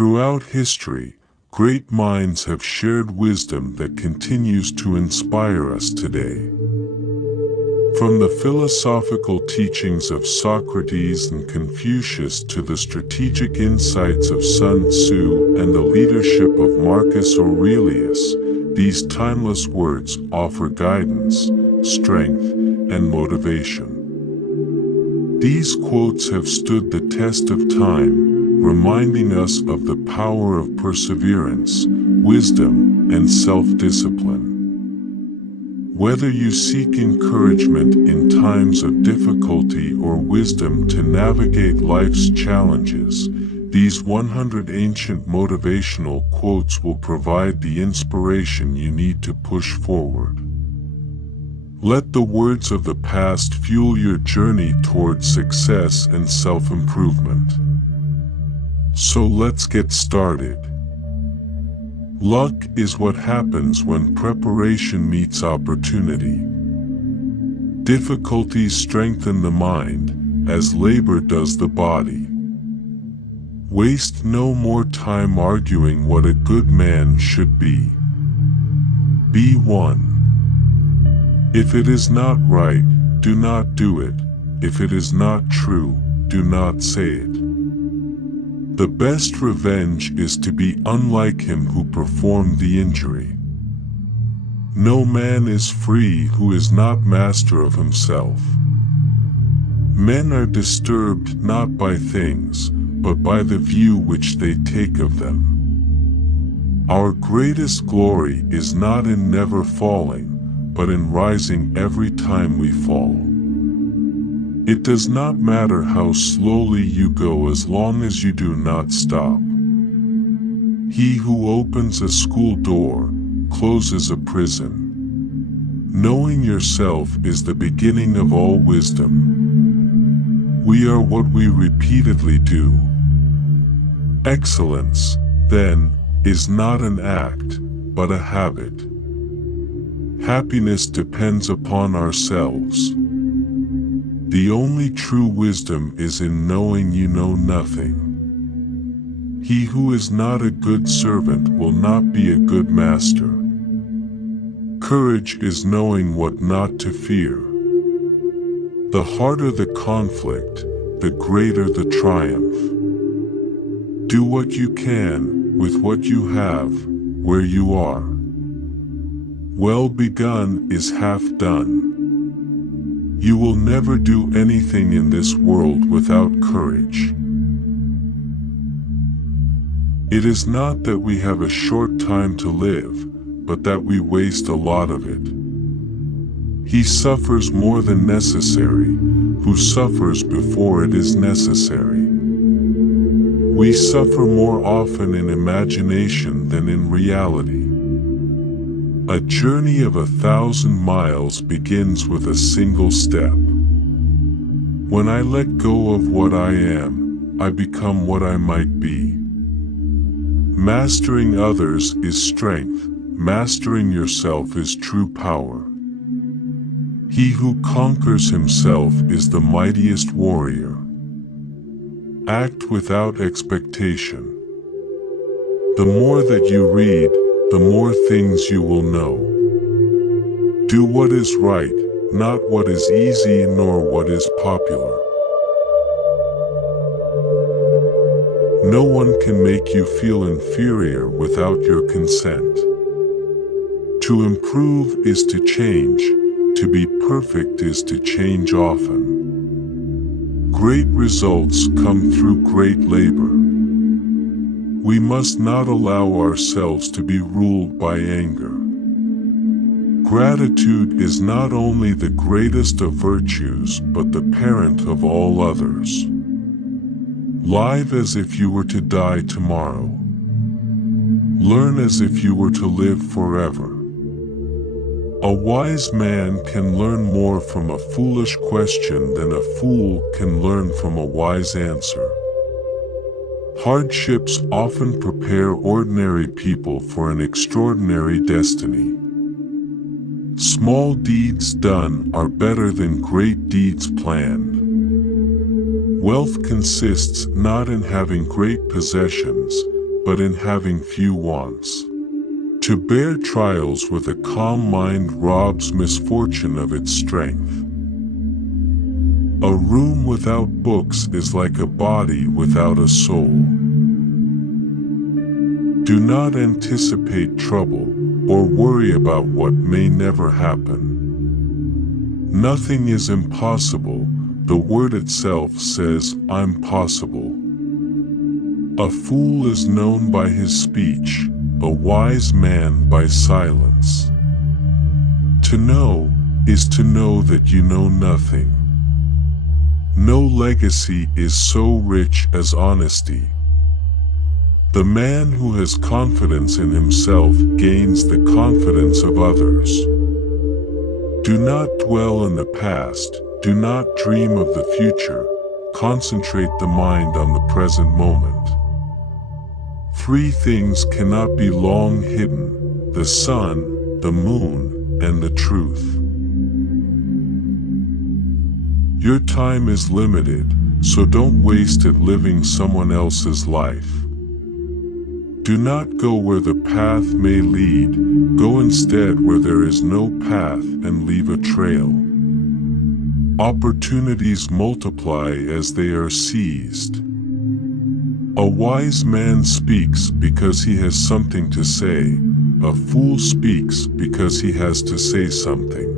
Throughout history, great minds have shared wisdom that continues to inspire us today. From the philosophical teachings of Socrates and Confucius to the strategic insights of Sun Tzu and the leadership of Marcus Aurelius, these timeless words offer guidance, strength, and motivation. These quotes have stood the test of time, reminding us of the power of perseverance, wisdom, and self-discipline. Whether you seek encouragement in times of difficulty or wisdom to navigate life's challenges, these 100 ancient motivational quotes will provide the inspiration you need to push forward. Let the words of the past fuel your journey towards success and self-improvement. So let's get started. Luck is what happens when preparation meets opportunity. Difficulties strengthen the mind, as labor does the body. Waste no more time arguing what a good man should be. Be one. If it is not right, do not do it. If it is not true, do not say it. The best revenge is to be unlike him who performed the injury. No man is free who is not master of himself. Men are disturbed not by things, but by the view which they take of them. Our greatest glory is not in never falling, but in rising every time we fall. It does not matter how slowly you go as long as you do not stop. He who opens a school door, closes a prison. Knowing yourself is the beginning of all wisdom. We are what we repeatedly do. Excellence, then, is not an act, but a habit. Happiness depends upon ourselves. The only true wisdom is in knowing you know nothing. He who is not a good servant will not be a good master. Courage is knowing what not to fear. The harder the conflict, the greater the triumph. Do what you can, with what you have, where you are. Well begun is half done. You will never do anything in this world without courage. It is not that we have a short time to live, but that we waste a lot of it. He suffers more than necessary, who suffers before it is necessary. We suffer more often in imagination than in reality. A journey of 1,000 miles begins with a single step. When I let go of what I am, I become what I might be. Mastering others is strength, mastering yourself is true power. He who conquers himself is the mightiest warrior. Act without expectation. The more that you read, the more things you will know. Do what is right, not what is easy nor what is popular. No one can make you feel inferior without your consent. To improve is to change, to be perfect is to change often. Great results come through great labor. We must not allow ourselves to be ruled by anger. Gratitude is not only the greatest of virtues, but the parent of all others. Live as if you were to die tomorrow. Learn as if you were to live forever. A wise man can learn more from a foolish question than a fool can learn from a wise answer. Hardships often prepare ordinary people for an extraordinary destiny. Small deeds done are better than great deeds planned. Wealth consists not in having great possessions, but in having few wants. To bear trials with a calm mind robs misfortune of its strength. A room without books is like a body without a soul. Do not anticipate trouble or worry about what may never happen. Nothing is impossible. The word itself says, "I'm possible." A fool is known by his speech, a wise man by silence. To know is to know that you know nothing. No legacy is so rich as honesty. The man who has confidence in himself gains the confidence of others. Do not dwell in the past, do not dream of the future, concentrate the mind on the present moment. Three things cannot be long hidden: the sun, the moon, and the truth. Your time is limited, so don't waste it living someone else's life. Do not go where the path may lead, go instead where there is no path and leave a trail. Opportunities multiply as they are seized. A wise man speaks because he has something to say. A fool speaks because he has to say something.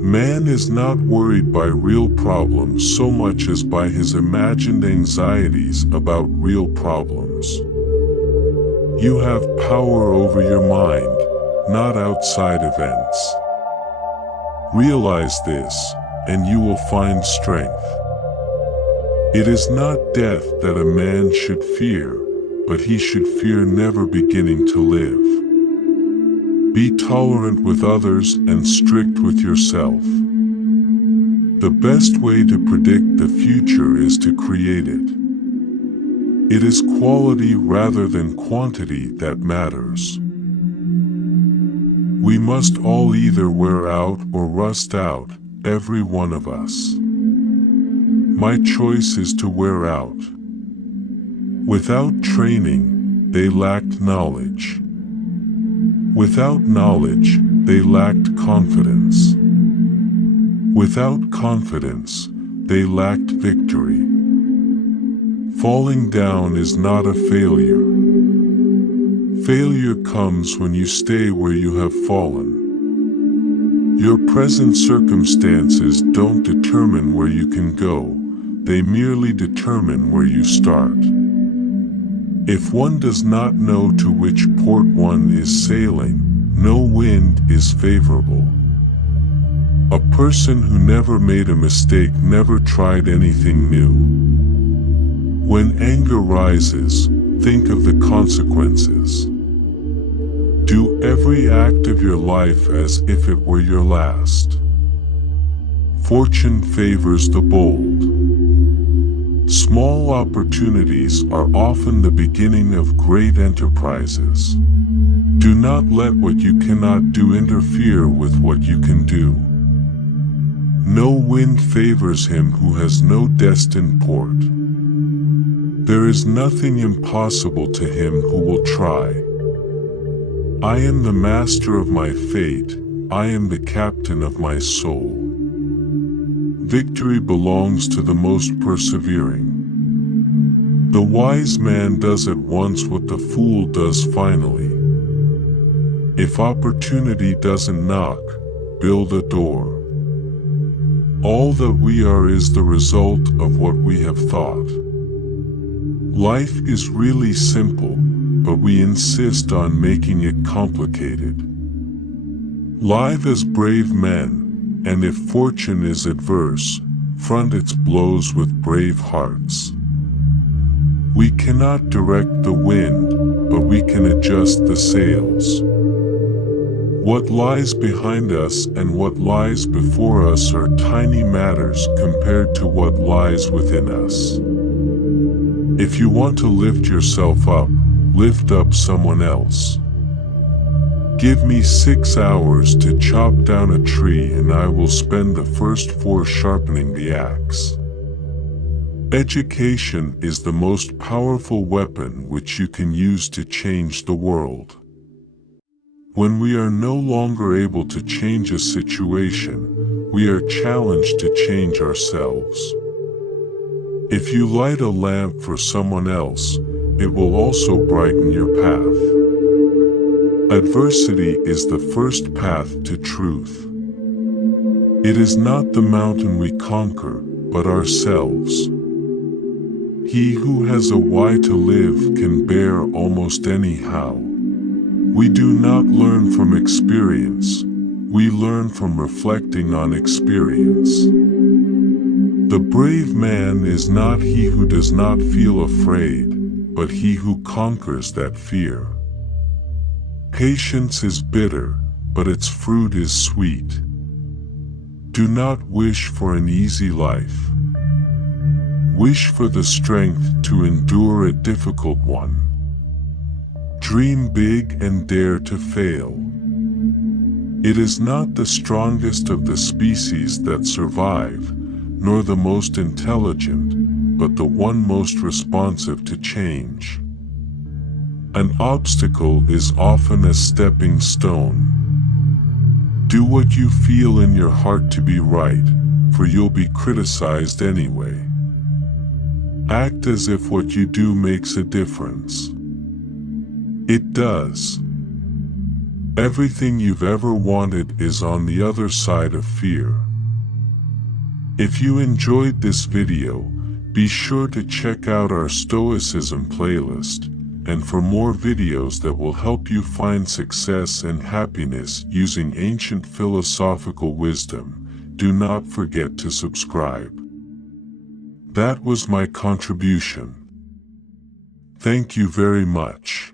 Man is not worried by real problems so much as by his imagined anxieties about real problems. You have power over your mind, not outside events. Realize this, and you will find strength. It is not death that a man should fear, but he should fear never beginning to live. Be tolerant with others and strict with yourself. The best way to predict the future is to create it. It is quality rather than quantity that matters. We must all either wear out or rust out, every one of us. My choice is to wear out. Without training, they lacked knowledge. Without knowledge, they lacked confidence. Without confidence, they lacked victory. Falling down is not a failure. Failure comes when you stay where you have fallen. Your present circumstances don't determine where you can go, they merely determine where you start. If one does not know to which port one is sailing, no wind is favorable. A person who never made a mistake never tried anything new. When anger rises, think of the consequences. Do every act of your life as if it were your last. Fortune favors the bold. Small opportunities are often the beginning of great enterprises. Do not let what you cannot do interfere with what you can do. No wind favors him who has no destined port. There is nothing impossible to him who will try. I am the master of my fate, I am the captain of my soul. Victory belongs to the most persevering. The wise man does at once what the fool does finally. If opportunity doesn't knock, build a door. All that we are is the result of what we have thought. Life is really simple, but we insist on making it complicated. Live as brave men, and if fortune is adverse, front its blows with brave hearts. We cannot direct the wind, but we can adjust the sails. What lies behind us and what lies before us are tiny matters compared to what lies within us. If you want to lift yourself up, lift up someone else. Give me 6 hours to chop down a tree and I will spend the first 4 sharpening the axe. Education is the most powerful weapon which you can use to change the world. When we are no longer able to change a situation, we are challenged to change ourselves. If you light a lamp for someone else, it will also brighten your path. Adversity is the first path to truth. It is not the mountain we conquer, but ourselves. He who has a why to live can bear almost any how. We do not learn from experience, we learn from reflecting on experience. The brave man is not he who does not feel afraid, but he who conquers that fear. Patience is bitter, but its fruit is sweet. Do not wish for an easy life. Wish for the strength to endure a difficult one. Dream big and dare to fail. It is not the strongest of the species that survive, nor the most intelligent, but the one most responsive to change. An obstacle is often a stepping stone. Do what you feel in your heart to be right, for you'll be criticized anyway. Act as if what you do makes a difference. It does. Everything you've ever wanted is on the other side of fear. If you enjoyed this video, be sure to check out our Stoicism playlist, and for more videos that will help you find success and happiness using ancient philosophical wisdom, do not forget to subscribe. That was my contribution. Thank you very much.